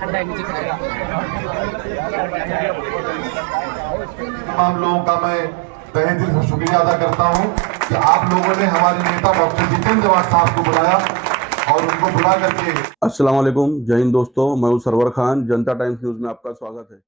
आप लोगों का मैं तहे दिल से शुक्रिया अदा करता हूं कि आप लोगों ने हमारे नेता डॉक्टर जितेंद्र जवाद साहब को बुलाया और उनको बुला करके। अस्सलाम वालेकुम, जय हिंद दोस्तों, मैं हूं सरवर खान। जनता टाइम्स न्यूज में आपका स्वागत है।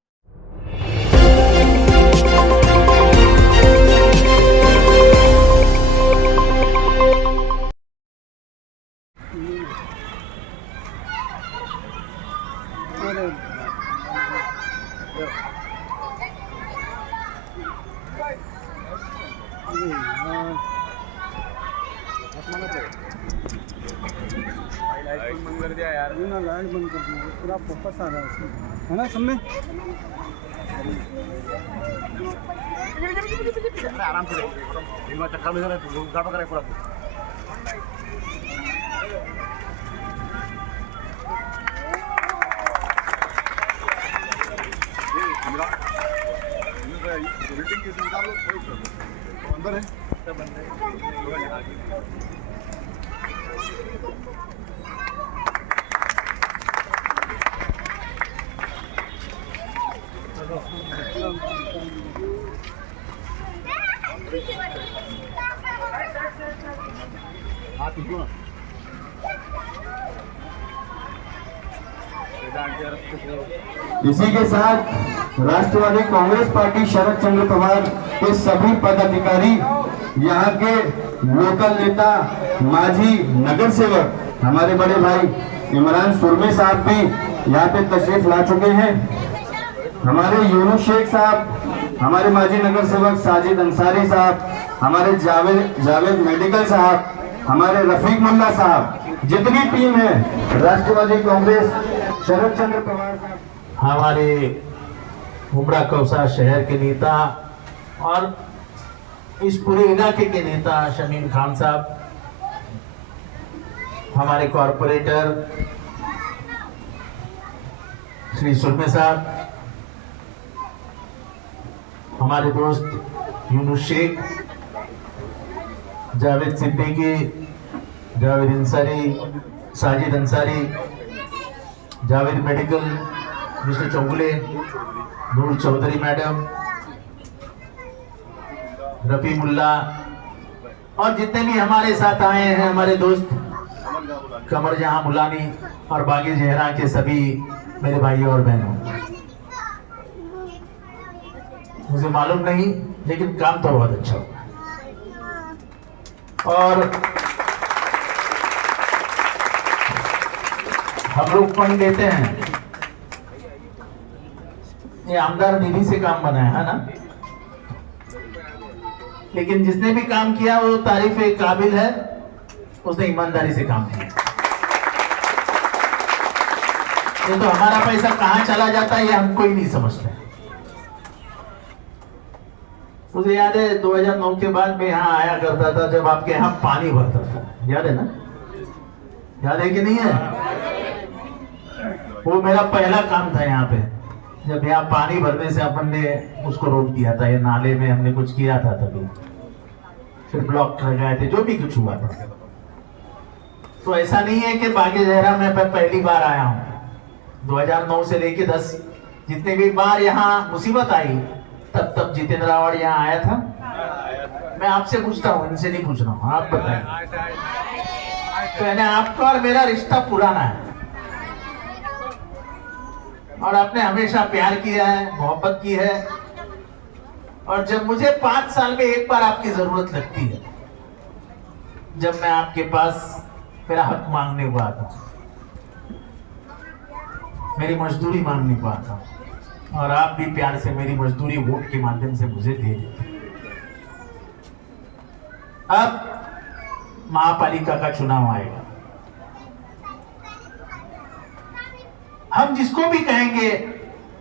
लाइट बंद कर दिया यार। ना लाइट बंद कर दिया, पूरा फोकस आ रहा है उसमें, है ना सब में। आराम से चक्का में गाड़ा करा पूरा। अंदर है सब बंद है। इसी के साथ राष्ट्रवादी कांग्रेस पार्टी शरद चंद्र पवार के सभी पदाधिकारी, यहाँ के लोकल नेता, माजी, नगर सेवक, हमारे बड़े भाई इमरान सुरमे साहब भी यहाँ पे तशरीफ ला चुके हैं। हमारे यूनुस शेख साहब, हमारे माजी नगर सेवक साजिद अंसारी साहब, हमारे जावेद मेडिकल साहब, हमारे रफीक मुल्ला साहब, जितनी टीम है राष्ट्रवादी कांग्रेस शरद चंद्र पवार साहब, हमारे उमरा कौसा शहर के नेता और इस पूरे इलाके के नेता शमीम खान साहब, हमारे कॉरपोरेटर श्री सुरमे साहब, हमारे दोस्त यूनुस शेख, जावेद सिद्दीकी, जावेद अंसारी, साजिद अंसारी, जावेद मेडिकल, मिस्टर चौगुले, नूर चौधरी मैडम, रफी मुल्ला और जितने भी हमारे साथ आए हैं, हमारे दोस्त कमर जहां मुलानी और बागी जहरा के सभी मेरे भाइयों और बहनों। मुझे मालूम नहीं, लेकिन काम तो बहुत अच्छा हुआ और हम लोग फंड देते हैं, ये आमदार निधि से काम बना है ना, लेकिन जिसने भी काम किया वो तारीफ के काबिल है, उसने ईमानदारी से काम किया। ये तो हमारा पैसा कहां चला जाता है ये हम कोई नहीं समझते। मुझे याद है 2009 के बाद मैं यहाँ आया करता था, जब आपके यहाँ पानी भरता था, याद है ना? याद है कि नहीं है? वो मेरा पहला काम था यहाँ पे, जब यहाँ पानी भरने से अपन ने उसको रोक दिया था, ये नाले में हमने कुछ किया था, तभी फिर ब्लॉक लगाए थे, जो भी कुछ हुआ था। तो ऐसा नहीं है कि बागी जहरा में पहली बार आया हूँ। 2009 से लेके 10 जितने भी बार यहाँ मुसीबत आई, तब जितेंद्र रावड़ यहाँ आया था। मैं आपसे पूछता हूँ, इनसे नहीं पूछ रहा हूँ, आप बताइए। तो यानी आपका और मेरा रिश्ता पुराना है और आपने हमेशा प्यार किया है, मोहब्बत की है। और जब मुझे 5 साल में एक बार आपकी जरूरत लगती है, जब मैं आपके पास मेरा हक मांगने को आता हूं, मेरी मजदूरी मांगने को आता हूं, और आप भी प्यार से मेरी मजदूरी वोट के माध्यम से मुझे दे देते। अब महापालिका का चुनाव आएगा, हम जिसको भी कहेंगे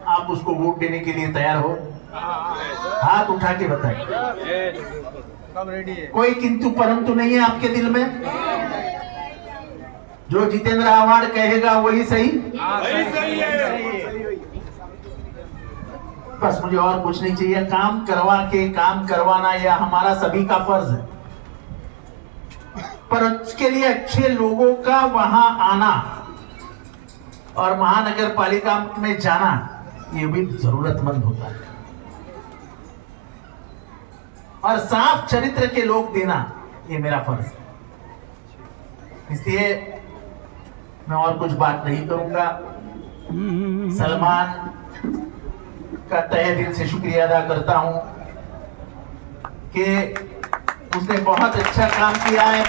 आप उसको वोट देने के लिए तैयार हो? हाथ उठा के बताइए। कोई किंतु परंतु नहीं है आपके दिल में? जो जितेंद्र रावड़ कहेगा वही सही? बस मुझे और कुछ नहीं चाहिए। काम करवाना यह हमारा सभी का फर्ज है, पर उसके लिए अच्छे लोगों का वहां आना, और महानगर पालिका में जाना ये भी जरूरतमंद होता है, और साफ चरित्र के लोग देना ये मेरा फर्ज है। इसलिए मैं और कुछ बात नहीं करूंगा। सलमान का तहे दिल से शुक्रिया अदा करता हूं कि उसने बहुत अच्छा काम किया है,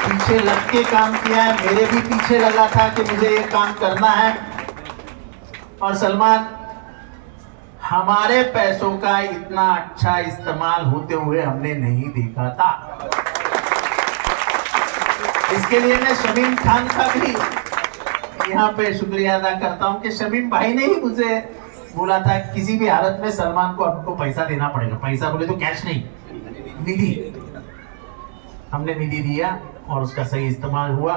पीछे लग के काम किया है। मेरे भी पीछे लगा था कि मुझे ये काम करना है, और सलमान हमारे पैसों का इतना अच्छा इस्तेमाल होते हुए हमने नहीं देखा था। इसके लिए मैं शमीम खान का भी यहाँ पे शुक्रिया अदा करता हूँ कि शमीम भाई ने ही मुझे बोला था किसी भी हालत में सलमान को हमको पैसा देना पड़ेगा। पैसा बोले तो कैश नहीं, निधि। हमने निधि दिया और उसका सही इस्तेमाल हुआ।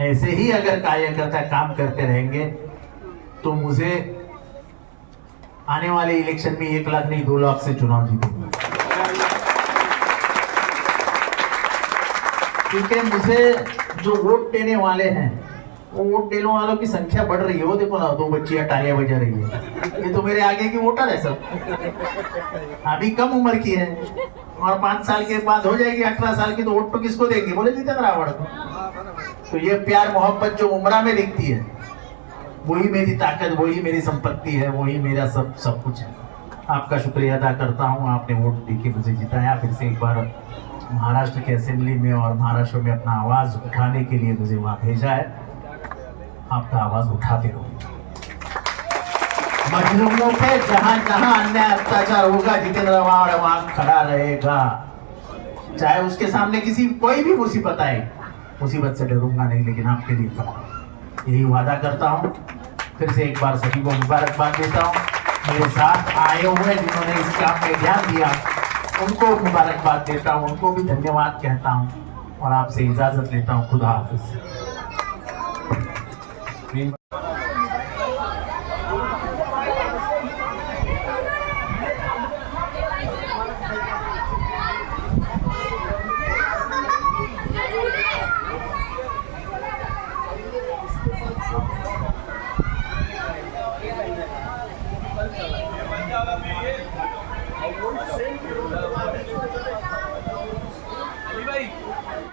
ऐसे ही अगर कार्यकर्ता काम करते रहेंगे तो मुझे आने वाले इलेक्शन में 1 लाख नहीं 2 लाख से चुनाव जीतूंगा, क्योंकि मुझे जो वोट देने वाले हैं वो वोट देने वालों की संख्या बढ़ रही है। वो देखो ना, 2 बच्चियां तालियां बजा रही है, ये तो मेरे आगे की वोटर है सब। अभी कम उम्र की है और 5 साल के बाद हो जाएगी 18 साल की, तो वोट तो किसको देगी? बोले जितेंद्र रावण को। तो ये प्यार मोहब्बत जो उम्र में दिखती है वही मेरी ताकत, वही मेरी संपत्ति है, वही मेरा सब कुछ है। आपका शुक्रिया अदा करता हूँ, आपने वोट देके मुझे जिताया। फिर से एक बार महाराष्ट्र के असेंबली में और महाराष्ट्र में अपना आवाज उठाने के लिए मुझे वहां भेजा है। आपका आवाज उठाते रहो। मजलूमों पे जहां जहां अन्याय अत्याचार होगा, जितेंद्र रावण वहां खड़ा रहेगा। चाहे उसके सामने किसी कोई भी मुसीबत आए, मुसीबत से डरूंगा नहीं, लेकिन आपके लिए खड़ा, यही वादा करता हूँ। फिर से एक बार सभी को मुबारकबाद देता हूँ। मेरे साथ आए हुए जिन्होंने इस काम में ध्यान दिया उनको मुबारकबाद देता हूँ, उनको भी धन्यवाद कहता हूँ और आपसे इजाजत लेता हूँ। खुदा हाफिज।